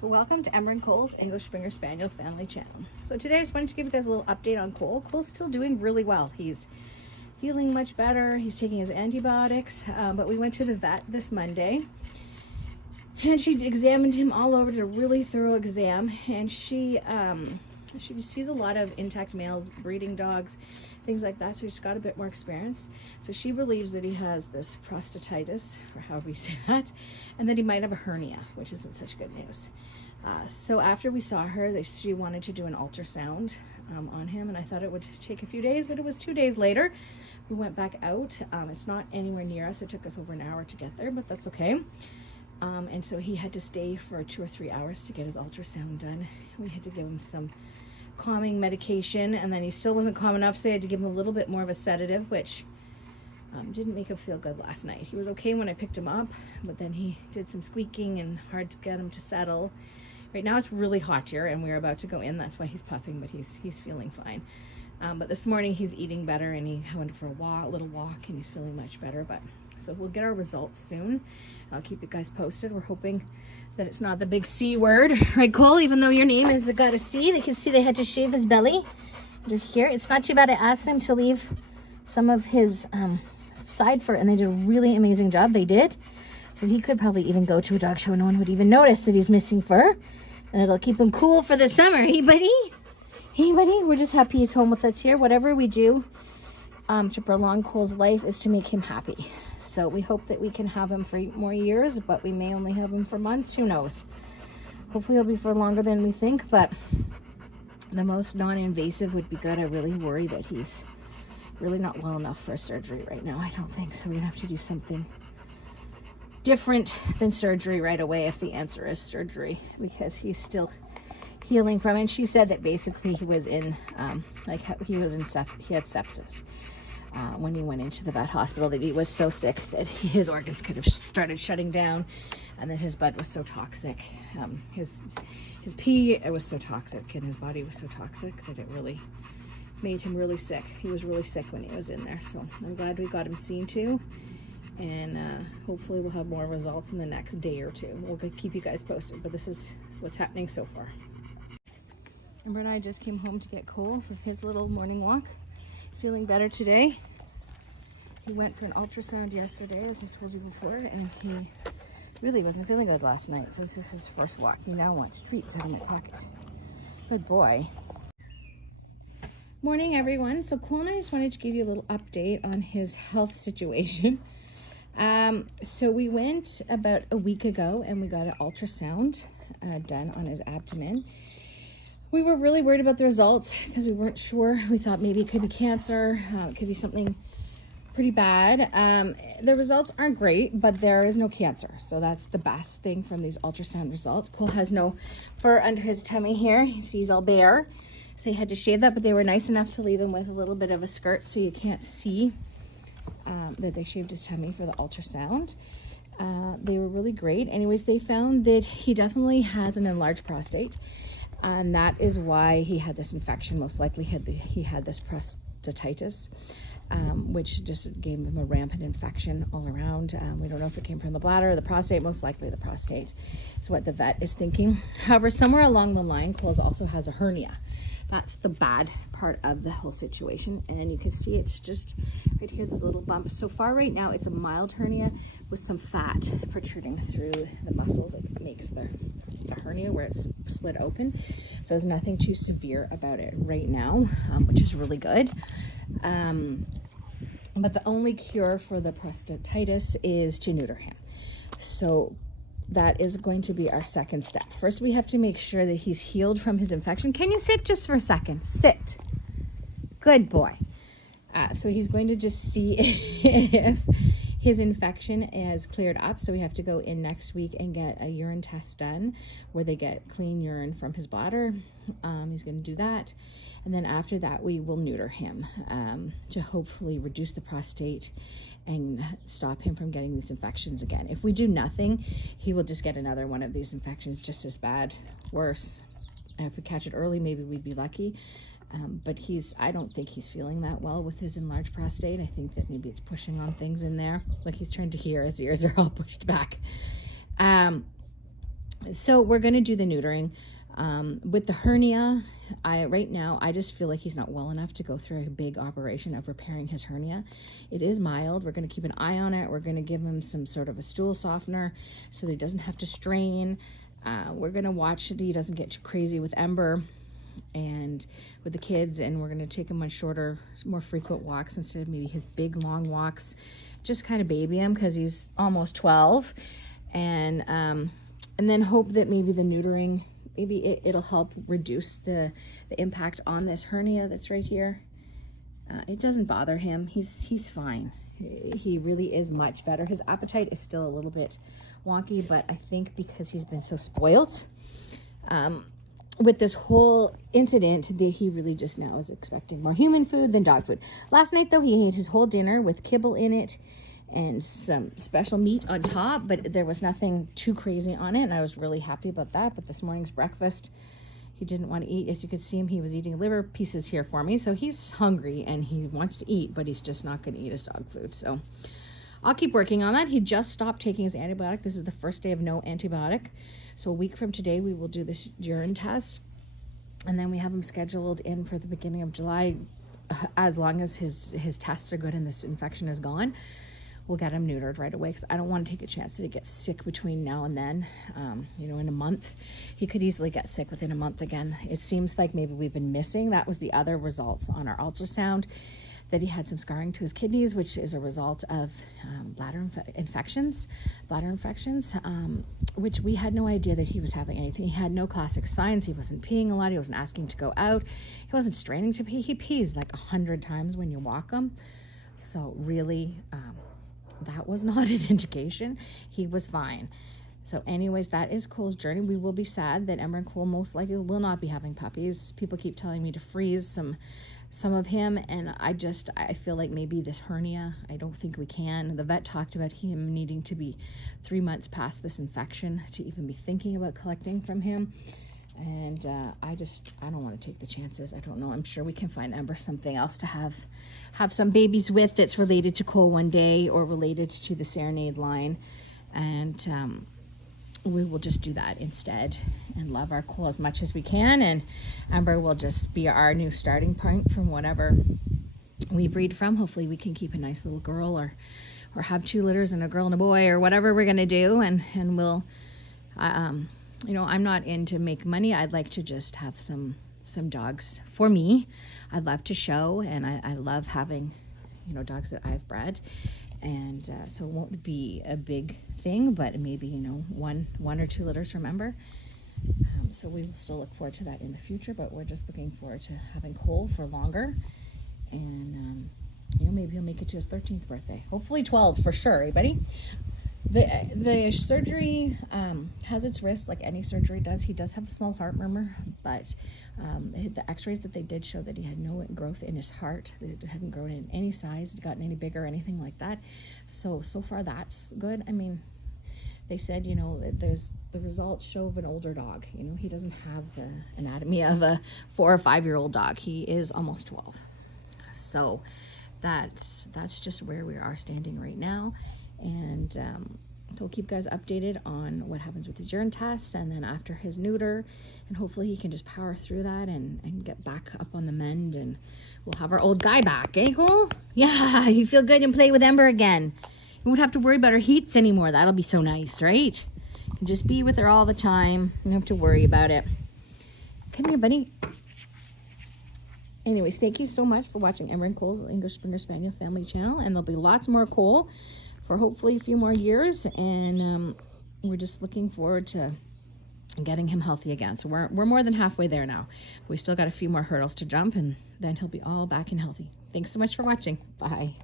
So welcome to Ember and Cole's English Springer Spaniel family channel. So today I just wanted to give you guys a little update on Cole. Cole's still doing really well. He's feeling much better. He's taking his antibiotics, but we went to the vet this Monday and she examined him all over, did a really thorough exam, and she sees a lot of intact males, breeding dogs, things like that, so she's got a bit more experience. So she believes that he has this prostatitis, or however you say that, and that he might have a hernia, which isn't such good news. So after we saw her, she wanted to do an ultrasound on him, and I thought it would take a few days, but it was 2 days later. We went back out. It's not anywhere near us. It took us over an hour to get there, but that's okay. And so he had to stay for 2 or 3 hours to get his ultrasound done. We had to give him some calming medication, and then he still wasn't calm enough, so they had to give him a little bit more of a sedative, which didn't make him feel good last night. He was okay when I picked him up, but then he did some squeaking and hard to get him to settle. Right now it's really hot here and we're about to go in, that's why he's puffing, but he's feeling fine. But this morning he's eating better, and he went for a little walk, and he's feeling much better. But so we'll get our results soon. I'll keep you guys posted. We're hoping that it's not the big C word, right, Cole? Even though your name has got a C, they can see they had to shave his belly under here. It's not too bad. I asked them to leave some of his side fur, and they did a really amazing job. They did. So he could probably even go to a dog show and no one would even notice that he's missing fur, and it'll keep him cool for the summer. Hey, buddy? Hey, buddy? We're just happy he's home with us here. Whatever we do to prolong Cole's life is to make him happy. So we hope that we can have him for more years, but we may only have him for months. Who knows? Hopefully he'll be for longer than we think, but the most non-invasive would be good. I really worry that he's really not well enough for a surgery right now. I don't think so. We're gonna have to do something different than surgery right away if the answer is surgery, because he's still healing from it. And she said that basically he was in he had sepsis when he went into the vet hospital, that he was so sick that his organs could have started shutting down, and that his blood was so toxic, his pee, it was so toxic, and his body was so toxic that it really made him really sick. He was really sick when he was in there. So I'm glad we got him seen to, and hopefully we'll have more results in the next day or two. We'll keep you guys posted, but this is what's happening so far. Ember and I just came home to get Cole for his little morning walk. He's feeling better today. He went for an ultrasound yesterday, as I told you before, and he really wasn't feeling good last night. So this is his first walk. He now wants treats out of my pocket. Good boy. Morning, everyone. So Cole and I just wanted to give you a little update on his health situation. So we went about a week ago and we got an ultrasound done on his abdomen. We were really worried about the results because we weren't sure. We thought maybe it could be cancer, it could be something pretty bad. The results aren't great, but there is no cancer, so that's the best thing from these ultrasound results. Cole has no fur under his tummy here. He's all bare, so he had to shave that, but they were nice enough to leave him with a little bit of a skirt so you can't see that they shaved his tummy for the ultrasound. They were really great. Anyways, they found that he definitely has an enlarged prostate, and that is why he had this infection. Most likely he had this prostatitis, which just gave him a rampant infection all around. We don't know if it came from the bladder or the prostate, most likely the prostate. That's what the vet is thinking. However, somewhere along the line, Cole also has a hernia. That's the bad part of the whole situation, and you can see it's just right here, this little bump. So far right now it's a mild hernia with some fat protruding through the muscle that makes the hernia where it's split open. So there's nothing too severe about it right now, which is really good. But the only cure for the prostatitis is to neuter him. So that is going to be our second step. First, we have to make sure that he's healed from his infection. Can you sit just for a second? Sit. Good boy. So he's going to just see if his infection is cleared up. So we have to go in next week and get a urine test done where they get clean urine from his bladder. He's going to do that. And then after that, we will neuter him to hopefully reduce the prostate and stop him from getting these infections again. If we do nothing, he will just get another one of these infections, just as bad, worse. And if we catch it early, maybe we'd be lucky. But I don't think he's feeling that well with his enlarged prostate. I think that maybe it's pushing on things in there. Like he's trying to hear, his ears are all pushed back. So we're going to do the neutering. With the hernia, right now, I just feel like he's not well enough to go through a big operation of repairing his hernia. It is mild. We're going to keep an eye on it. We're going to give him some sort of a stool softener so that he doesn't have to strain. We're going to watch that he doesn't get too crazy with Ember and with the kids, and we're going to take him on shorter, more frequent walks instead of maybe his big long walks. Just kind of baby him because he's almost 12, and then hope that maybe the neutering, maybe it'll help reduce the impact on this hernia that's right here. It doesn't bother him. He's fine. He really is much better. His appetite is still a little bit wonky, but I think because he's been so spoiled with this whole incident, that he really just now is expecting more human food than dog food. Last night, though, he ate his whole dinner with kibble in it and some special meat on top, but there was nothing too crazy on it, and I was really happy about that. But this morning's breakfast, he didn't want to eat. As you could see him, he was eating liver pieces here for me, so he's hungry and he wants to eat, but he's just not going to eat his dog food. So I'll keep working on that. He just stopped taking his antibiotic. This is the first day of no antibiotic, so a week from today we will do this urine test, and then we have him scheduled in for the beginning of July. As long as his tests are good and this infection is gone, we'll get him neutered right away, because I don't want to take a chance that he gets sick between now and then. In a month, he could easily get sick within a month again. It seems like maybe we've been missing. That was the other results on our ultrasound, that he had some scarring to his kidneys, which is a result of bladder infections, which we had no idea that he was having anything. He had no classic signs. He wasn't peeing a lot. He wasn't asking to go out. He wasn't straining to pee. He pees like 100 times when you walk him. So really, that was not an indication. He was fine. So anyways, that is Cole's journey. We will be sad that Ember and Cole most likely will not be having puppies. People keep telling me to freeze some of him, and I feel like maybe this hernia, I don't think we can. The vet talked about him needing to be 3 months past this infection to even be thinking about collecting from him. And I don't want to take the chances. I don't know. I'm sure we can find Ember something else to have some babies with that's related to Cole one day, or related to the Serenade line, and we will just do that instead and love our Cole as much as we can, and Ember will just be our new starting point from whatever we breed from. Hopefully we can keep a nice little girl, or have 2 litters and a girl and a boy, or whatever we're gonna do, and we'll I'm not in to make money. I'd like to just have some dogs for me. I'd love to show, and I love having, dogs that I've bred. And so it won't be a big thing, but maybe, 1 or 2 litters from Ember. So we will still look forward to that in the future, but we're just looking forward to having Cole for longer. And, maybe he'll make it to his 13th birthday. Hopefully 12 for sure, buddy. The surgery has its risks, like any surgery does. He does have a small heart murmur, but the x-rays that they did show that he had no growth in his heart. It hadn't grown in any size, gotten any bigger, anything like that. So far that's good. I mean, they said, there's the results show of an older dog. He doesn't have the anatomy of a 4 or 5-year-old dog. He is almost 12. So that's just where we are standing right now. And so we'll keep you guys updated on what happens with his urine test, and then after his neuter, and hopefully he can just power through that and get back up on the mend, and we'll have our old guy back. Eh, Cole? Yeah, you feel good and play with Ember again. You won't have to worry about her heats anymore. That'll be so nice, right? You can just be with her all the time. You don't have to worry about it. Come here, buddy. Anyways, thank you so much for watching Ember and Cole's English Springer Spaniel family channel, and there'll be lots more Cole for hopefully a few more years, and we're just looking forward to getting him healthy again. So we're more than halfway there now. We still got a few more hurdles to jump, and then he'll be all back and healthy. Thanks so much for watching. Bye.